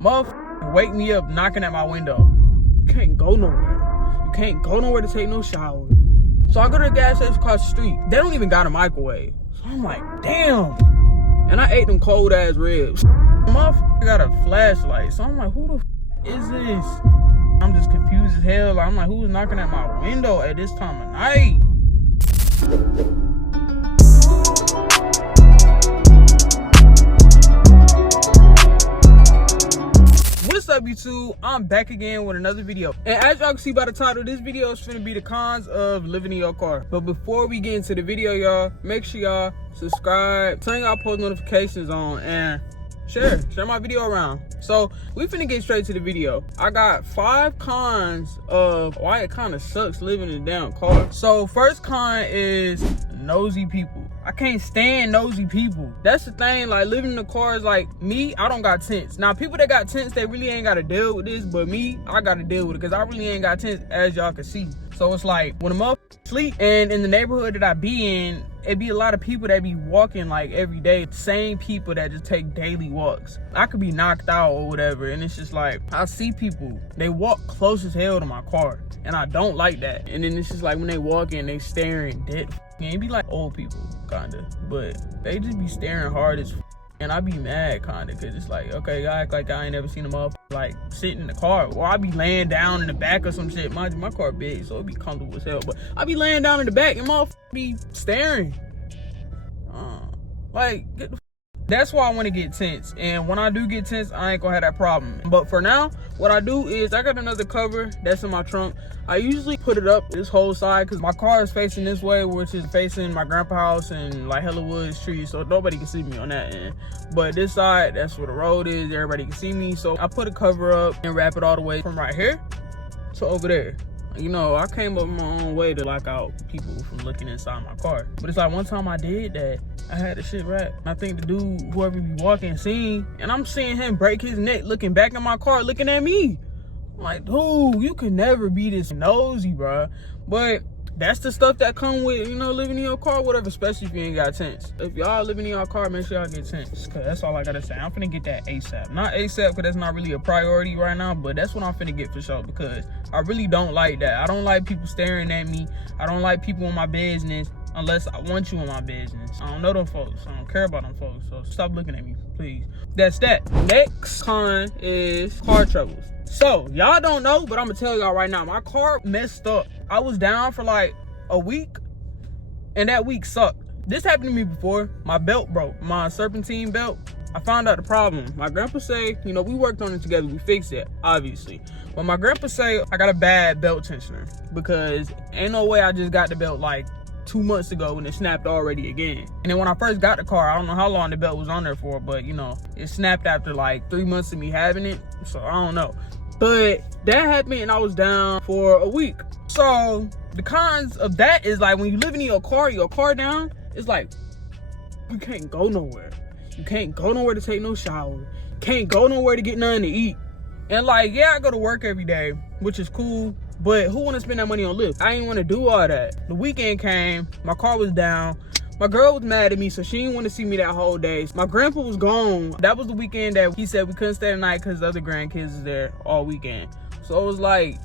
Motherfucker wake me up knocking at my window. You can't go nowhere. You can't go nowhere to take no shower. So I go to the gas station across the street. They don't even got a microwave. So I'm like, damn. And I ate them cold ass ribs. Motherfucker got a flashlight. So I'm like, who the is this? I'm just confused as hell. I'm like, who's knocking at my window at this time of night? What's up, YouTube? I'm back again with another video. And as y'all can see by the title, this video is finna be the cons of living in your car. But before we get into the video, y'all, make sure y'all subscribe, turn y'all post notifications on, and share my video around. So we finna get straight to the video. I got 5 cons of why it kind of sucks living in a damn car. So first con is nosy people. I can't stand nosy people. That's the thing, like living in the car is like me, I don't got tents. Now people that got tents, they really ain't gotta deal with this, but me, I gotta deal with it because I really ain't got tents, as y'all can see. So it's like when a motherfucker sleep, and in the neighborhood that I be in, it be a lot of people that be walking like every day. Same people that just take daily walks. I could be knocked out or whatever, and it's just like I see people, they walk close as hell to my car, and I don't like that. And then it's just like when they walk in, they staring dead. And it be like old people, kinda, but they just be staring hard as and I be mad kinda, cause it's like, okay, I act like I ain't never seen them up like sitting in the car, or I be laying down in the back or some shit. Mind you, my car big, so it be comfortable as hell, but I be laying down in the back and motherfucker be staring. Like, get the that's why I want to get tents, and when I do get tents, I ain't gonna have that problem. But for now, what I do is I got another cover that's in my trunk. I usually put it up this whole side because my car is facing this way, which is facing my grandpa's house and like hella woods, trees, so nobody can see me on that end. But this side, that's where the road is, everybody can see me. So I put a cover up and wrap it all the way from right here to over there. You know, I came up my own way to lock out people from looking inside my car. But it's like one time I did that, I had the shit wrapped. I think the dude, whoever be walking, seen, and I'm seeing him break his neck looking back in my car, looking at me. I'm like, dude, you can never be this nosy, bro. But that's the stuff that come with, you know, living in your car, whatever, especially if you ain't got tents. If y'all living in your car, make sure y'all get tents, because that's all I gotta say. I'm finna get that ASAP. Not ASAP, because that's not really a priority right now, but that's what I'm finna get for sure, because I really don't like that. I don't like people staring at me. I don't like people in my business unless I want you in my business. I don't know them folks. I don't care about them folks, so stop looking at me, please. That's that. Next con is car troubles. So, y'all don't know, but I'm gonna tell y'all right now, my car messed up. I was down for like a week, and that week sucked. This happened to me before. My belt broke, my serpentine belt. I found out the problem. My grandpa say, you know, we worked on it together, we fixed it, obviously. But my grandpa say I got a bad belt tensioner, because ain't no way I just got the belt like 2 months ago and it snapped already again. And then when I first got the car, I don't know how long the belt was on there for, but you know, it snapped after like 3 months of me having it, so I don't know. But that happened and I was down for a week. So the cons of that is like when you living in your car down, it's like you can't go nowhere. You can't go nowhere to take no shower. Can't go nowhere to get nothing to eat. And like, yeah, I go to work every day, which is cool, but who want to spend that money on Lyft? I ain't want to do all that. The weekend came, my car was down. My girl was mad at me, so she didn't want to see me that whole day. My grandpa was gone. That was the weekend that he said we couldn't stay the night because the other grandkids was there all weekend. So it was like,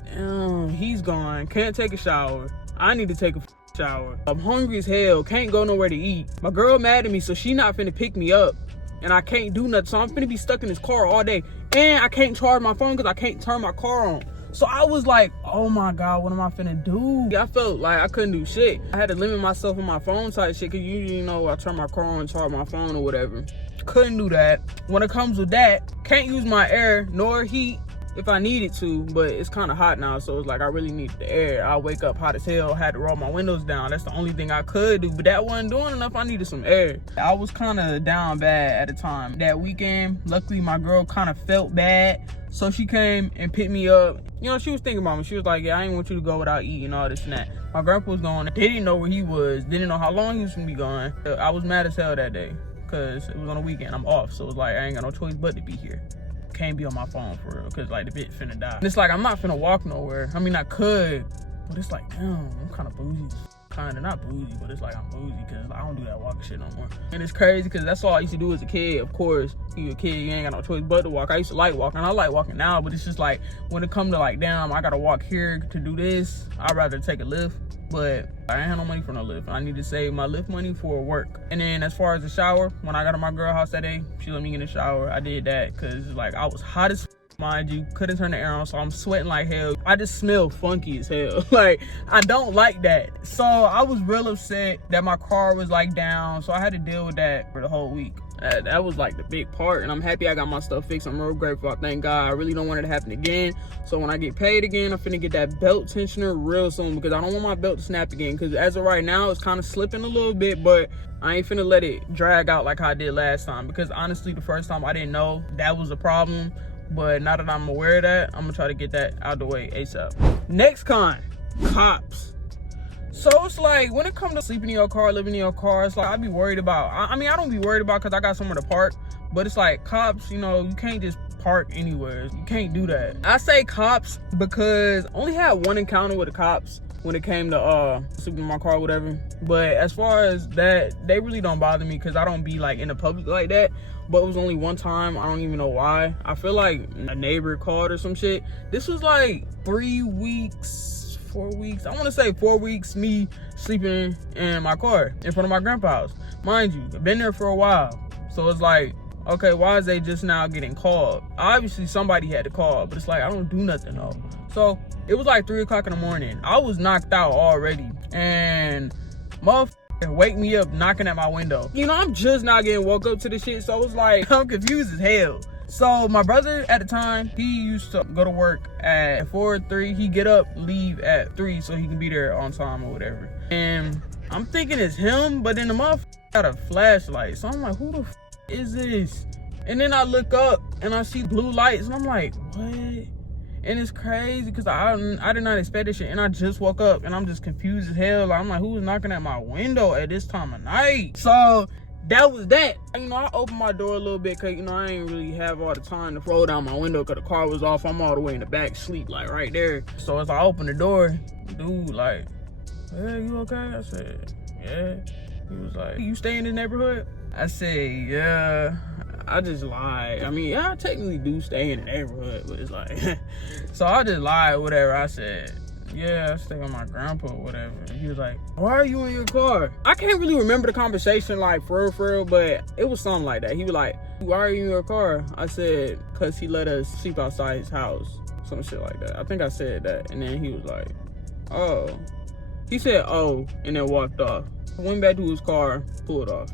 he's gone, can't take a shower. I need to take a shower. I'm hungry as hell, can't go nowhere to eat. My girl mad at me, so she not finna pick me up. And I can't do nothing, so I'm finna be stuck in this car all day. And I can't charge my phone because I can't turn my car on. So I was like, oh my God, what am I finna do? I felt like I couldn't do shit. I had to limit myself on my phone type shit, because usually, you know, I turn my car on and charge my phone or whatever. Couldn't do that. When it comes with that, can't use my air nor heat if I needed to, but it's kind of hot now, so it's like I really need the air. I wake up hot as hell, had to roll my windows down. That's the only thing I could do, but that wasn't doing enough. I needed some air. I was kind of down bad at the time. That weekend, luckily my girl kind of felt bad, so she came and picked me up. You know, she was thinking about me. She was like, yeah, I ain't want you to go without eating, all this and that. My grandpa was gone. They didn't know where he was. Didn't know how long he was gonna be gone. I was mad as hell that day, because it was on a weekend. I'm off, so it's like I ain't got no choice but to be here. Can't be on my phone for real, because like the bitch finna die. And it's like I'm not finna walk nowhere. I mean, I could, but it's like, damn, I'm kind of bougie. kind of not bougie, but it's like I'm bougie because I don't do that walking shit no more. And it's crazy because that's all I used to do as a kid. Of course, you a kid, you ain't got no choice but to walk. I used to like walking. I like walking now, but it's just like when it comes to like, damn, I gotta walk here to do this, I'd rather take a lift. But I ain't had no money for no lift. I need to save my lift money for work. And then as far as the shower, when I got to my girl house that day, she let me get in the shower. I did that because like I was hot as mind you, couldn't turn the air on, so I'm sweating like hell. I just smell funky as hell. Like, I don't like that. So I was real upset that my car was like down, so I had to deal with that for the whole week. That was like the big part, and I'm happy I got my stuff fixed. I'm real grateful. Thank God. I really don't want it to happen again. So when I get paid again, I'm finna get that belt tensioner real soon because I don't want my belt to snap again. Because as of right now, it's kind of slipping a little bit, but I ain't finna let it drag out like how I did last time. Because honestly, the first time I didn't know that was a problem. But now that I'm aware of that, I'm gonna try to get that out the way ASAP. Next con, cops. So it's like, when it comes to sleeping in your car, living in your car, it's like I be worried about, I mean, I don't be worried about because I got somewhere to park, but it's like cops, you know, you can't just park anywhere. You can't do that. I say cops because I only had one encounter with the cops when it came to sleeping in my car or whatever. But as far as that, they really don't bother me because I don't be like in the public like that. But it was only one time. I don't even know why. I feel like a neighbor called or some shit. This was like 3 weeks, 4 weeks. I want to say 4 weeks me sleeping in my car in front of my grandpa's house. Mind you, I've been there for a while. So it's like, okay, why is they just now getting called? Obviously somebody had to call, but it's like I don't do nothing though. So it was like 3 o'clock in the morning. I was knocked out already. And motherfucker wake me up knocking at my window. You know, I'm just not getting woke up to this shit, so it's like I'm confused as hell. So my brother at the time, he used to go to work at 4 or 3. He get up, leave at 3 so he can be there on time or whatever. And I'm thinking it's him, but then the motherfucker got a flashlight. So I'm like, who the f is this? And then I look up and I see blue lights and I'm like, what? And it's crazy because I did not expect this shit. And I just woke up and I'm just confused as hell. I'm like, who was knocking at my window at this time of night? So that was that. You know, I opened my door a little bit because, you know, I ain't really have all the time to roll down my window because the car was off. I'm all the way in the back, sleep, like right there. So as I opened the door, dude, like, hey, you okay? I said, yeah. He was like, you stay in this neighborhood? I said, yeah. I just lied. I mean, yeah, I technically do stay in the neighborhood, but it's like, so I just lied, whatever. I said, yeah, I stay with my grandpa or whatever. And he was like, why are you in your car? I can't really remember the conversation, like, for real, but it was something like that. He was like, why are you in your car? I said, because he let us sleep outside his house. Some shit like that. I think I said that. And then he was like, oh. He said, oh, and then walked off. Went back to his car, pulled off.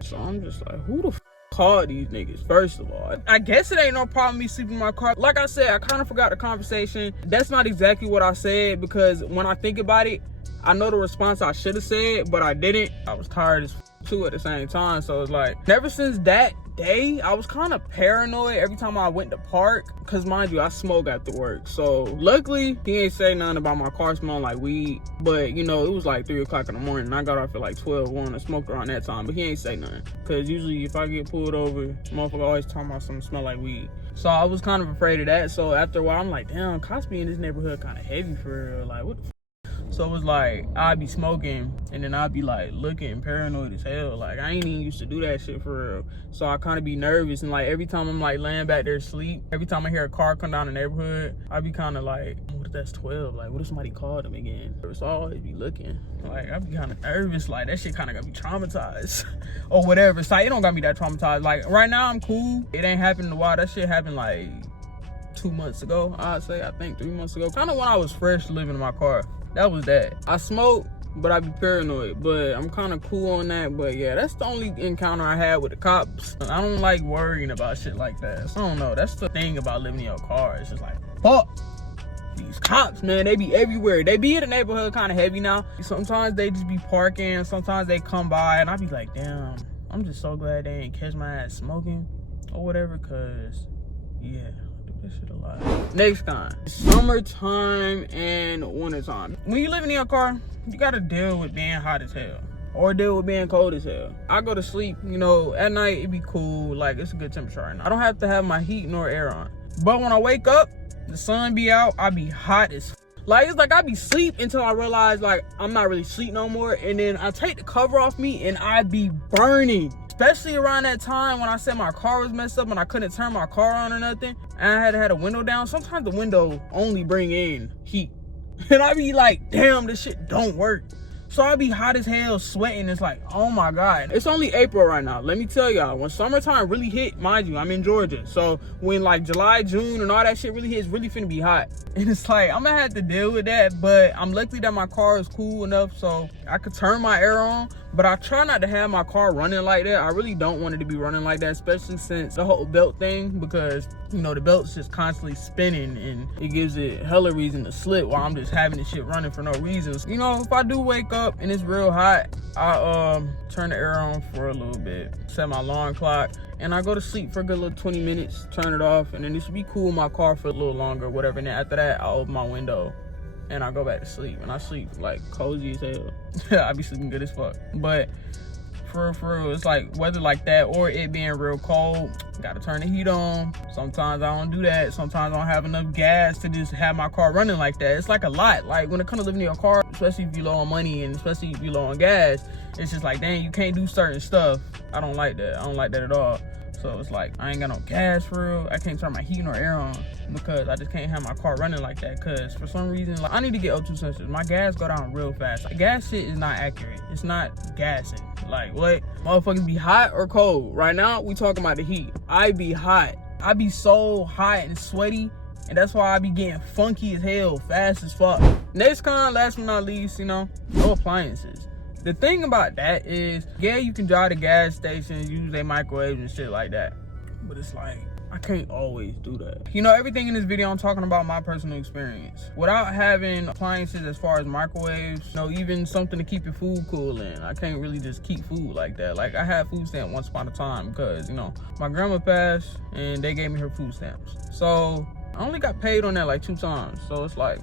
So I'm just like, who the f called these niggas? First of all, I guess it ain't no problem me sleeping in my car. Like I said, I kind of forgot the conversation. That's not exactly what I said because when I think about it, I know the response I should have said, but I didn't. I was tired as too at the same time. So it's like, ever since that day, I was kind of paranoid every time I went to park. Cause mind you, I smoke after work. So luckily, he ain't say nothing about my car smelling like weed. But you know, it was like 3 o'clock in the morning and I got off at like 12:01. I smoked around that time, but he ain't say nothing. Cause usually if I get pulled over, motherfucker always talking about something smell like weed. So I was kind of afraid of that. So after a while, I'm like, damn, cops be in this neighborhood kind of heavy for real. Like, what the f? So it was like, I'd be smoking and then I'd be like looking paranoid as hell. Like I ain't even used to do that shit for real. So I kind of be nervous and like every time I'm like laying back there asleep, every time I hear a car come down the neighborhood, I'd be kind of like, what if that's 12? Like what if somebody called them again? So I always be looking. Like I'd be kind of nervous. Like that shit kind of got me traumatized or whatever. So it don't got me that traumatized. Like right now I'm cool. It ain't happened in a while. That shit happened like 2 months ago. I'd say, I think 3 months ago. Kind of when I was fresh living in my car. That was that. I smoke, but I be paranoid. But I'm kind of cool on that. But yeah, that's the only encounter I had with the cops. I don't like worrying about shit like that. So I don't know. That's the thing about living in your car. It's just like, fuck. These cops, man, they be everywhere. They be in the neighborhood kind of heavy now. Sometimes they just be parking. Sometimes they come by. And I be like, damn, I'm just so glad they ain't catch my ass smoking or whatever. Because, yeah. This shit a lot. Next time, summertime and wintertime. When you living in your car, you gotta deal with being hot as hell or deal with being cold as hell. I go to sleep, you know, at night it be cool, like it's a good temperature right now. I don't have to have my heat nor air on. But when I wake up, the sun be out, I be hot as Like, it's like I be sleep until I realize like I'm not really sleep no more, and then I take the cover off me and I be burning. Especially around that time when I said my car was messed up and I couldn't turn my car on or nothing, and I had a window down. Sometimes the window only bring in heat, and I be like, damn, this shit don't work. So I be hot as hell, sweating. It's like, oh my God. It's only April right now. Let me tell y'all, when summertime really hit, mind you, I'm in Georgia. So when like July, June, and all that shit really hits, really finna be hot. And it's like, I'm gonna have to deal with that. But I'm lucky that my car is cool enough so I could turn my air on. But I try not to have my car running like that. I really don't want it to be running like that, especially since the whole belt thing, because, you know, the belt's just constantly spinning and it gives it hella reason to slip while I'm just having this shit running for no reasons. You know, if I do wake up and it's real hot, I turn the air on for a little bit, set my alarm clock, and I go to sleep for a good little 20 minutes, turn it off, and then it should be cool in my car for a little longer, whatever. And then after that, I open my window and I go back to sleep, and I sleep like cozy as hell. I be sleeping good as fuck. But for real, it's like weather like that or it being real cold, gotta turn the heat on. Sometimes I don't do that. Sometimes I don't have enough gas to just have my car running like that. It's like a lot. Like when it comes to living in your car, especially if you're low on money and especially if you're low on gas, it's just like, dang, you can't do certain stuff. I don't like that. I don't like that at all. So it's like, I ain't got no gas for real. I can't turn my heat nor air on because I just can't have my car running like that. Cause for some reason, like, I need to get O2 sensors. My gas go down real fast. Like, gas shit is not accurate. It's not gassing. Like, what? Motherfuckers be hot or cold? Right now, we talking about the heat. I be hot. I be so hot and sweaty. And that's why I be getting funky as hell, fast as fuck. Next con, last but not least, you know, no appliances. The thing about that is, yeah, you can drive to gas stations, use their microwaves and shit like that. But it's like, I can't always do that. You know, everything in this video, I'm talking about my personal experience. Without having appliances as far as microwaves, you know, even something to keep your food cool in, I can't really just keep food like that. Like, I had food stamp once upon a time because, you know, my grandma passed and they gave me her food stamps. So I only got paid on that like 2 times. So it's like,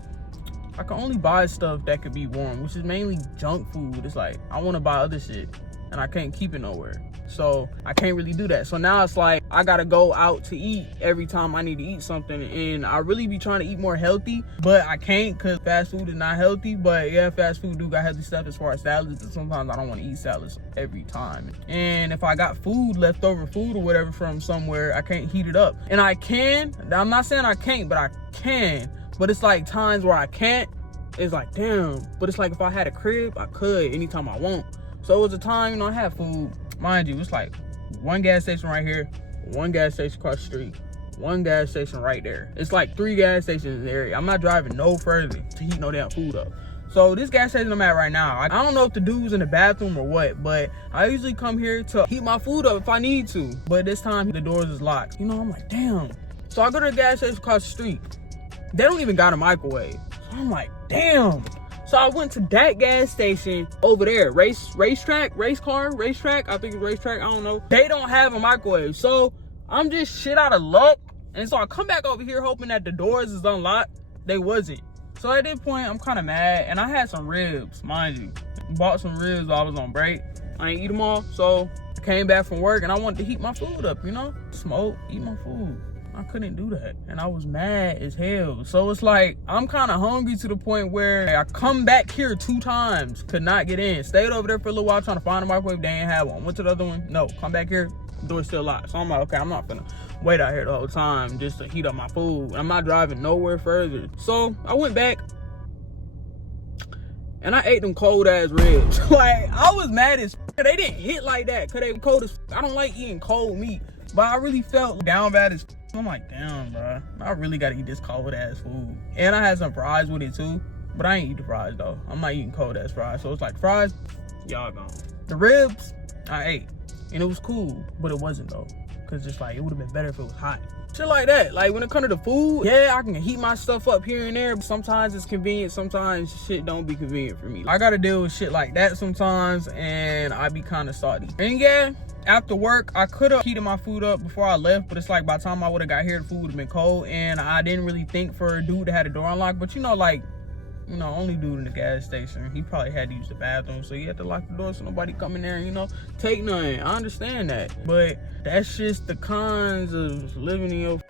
I can only buy stuff that could be warm, which is mainly junk food. It's like, I want to buy other shit and I can't keep it nowhere. So I can't really do that. So now it's like, I got to go out to eat every time I need to eat something. And I really be trying to eat more healthy, but I can't because fast food is not healthy. But yeah, fast food do got healthy stuff as far as salads. And sometimes I don't want to eat salads every time. And if I got food, leftover food or whatever from somewhere, I can't heat it up. And I can. I'm not saying I can't, but I can. But it's like times where I can't. It's like, damn. But it's like if I had a crib, I could anytime I want. So it was a time, you know, I had food. Mind you, it's like one gas station right here, one gas station across the street, one gas station right there. It's like 3 gas stations in the area. I'm not driving no further to heat no damn food up. So this gas station I'm at right now, I don't know if the dude's in the bathroom or what, but I usually come here to heat my food up if I need to. But this time the doors is locked. You know, I'm like, damn. So I go to the gas station across the street. They don't even got a microwave. So I'm like, damn. So I went to that gas station over there, racetrack, I think it's racetrack, I don't know. They don't have a microwave. So I'm just shit out of luck. And so I come back over here hoping that the doors is unlocked. They wasn't. So at this point, I'm kind of mad. And I had some ribs, mind you. Bought some ribs while I was on break. I ain't eat them all. So I came back from work and I wanted to heat my food up, you know? Smoke, eat my food. I couldn't do that. And I was mad as hell. So it's like, I'm kind of hungry to the point where I come back here 2 times, could not get in. Stayed over there for a little while trying to find a microwave. They ain't have one. Went to the other one. No, come back here. Door's still locked. So I'm like, okay, I'm not gonna wait out here the whole time just to heat up my food. I'm not driving nowhere further. So I went back and I ate them cold ass ribs. Like, I was mad as f. They didn't hit like that because they were cold as f. I don't like eating cold meat. But I really felt down bad as f. I'm like, damn, bro. I really gotta eat this cold ass food. And I had some fries with it too. But I ain't eat the fries though. I'm not eating cold ass fries. So it's like fries, y'all gone. The ribs, I ate. And it was cool. But it wasn't though. Cause it's like, it would have been better if it was hot. Shit like that. Like when it comes to the food, yeah, I can heat my stuff up here and there. But sometimes it's convenient. Sometimes shit don't be convenient for me. I gotta deal with shit like that sometimes. And I be kind of salty. And yeah, after work, I could have heated my food up before I left, but it's like by the time I would have got here, the food would have been cold, and I didn't really think for a dude that had the door unlocked. But you know, like, you know, only dude in the gas station, he probably had to use the bathroom, so he had to lock the door so nobody come in there and, you know, take nothing. I understand that, but that's just the cons of living in your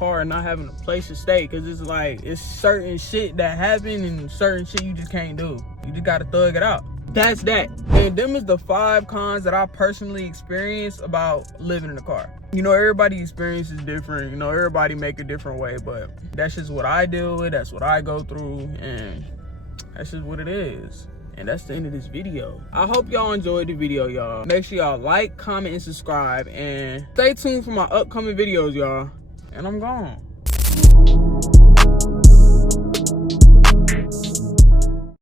car and not having a place to stay, because it's like, it's certain shit that happen and certain shit you just can't do. You just gotta thug it out. That's that. And them is the 5 cons that I personally experienced about living in a car. You know, everybody's experience is different. You know, everybody make a different way, but that's just what I deal with. That's what I go through, and that's just what it is. And that's the end of this video. I hope y'all enjoyed the video, y'all. Make sure y'all like, comment, and subscribe, and stay tuned for my upcoming videos, y'all. And I'm gone.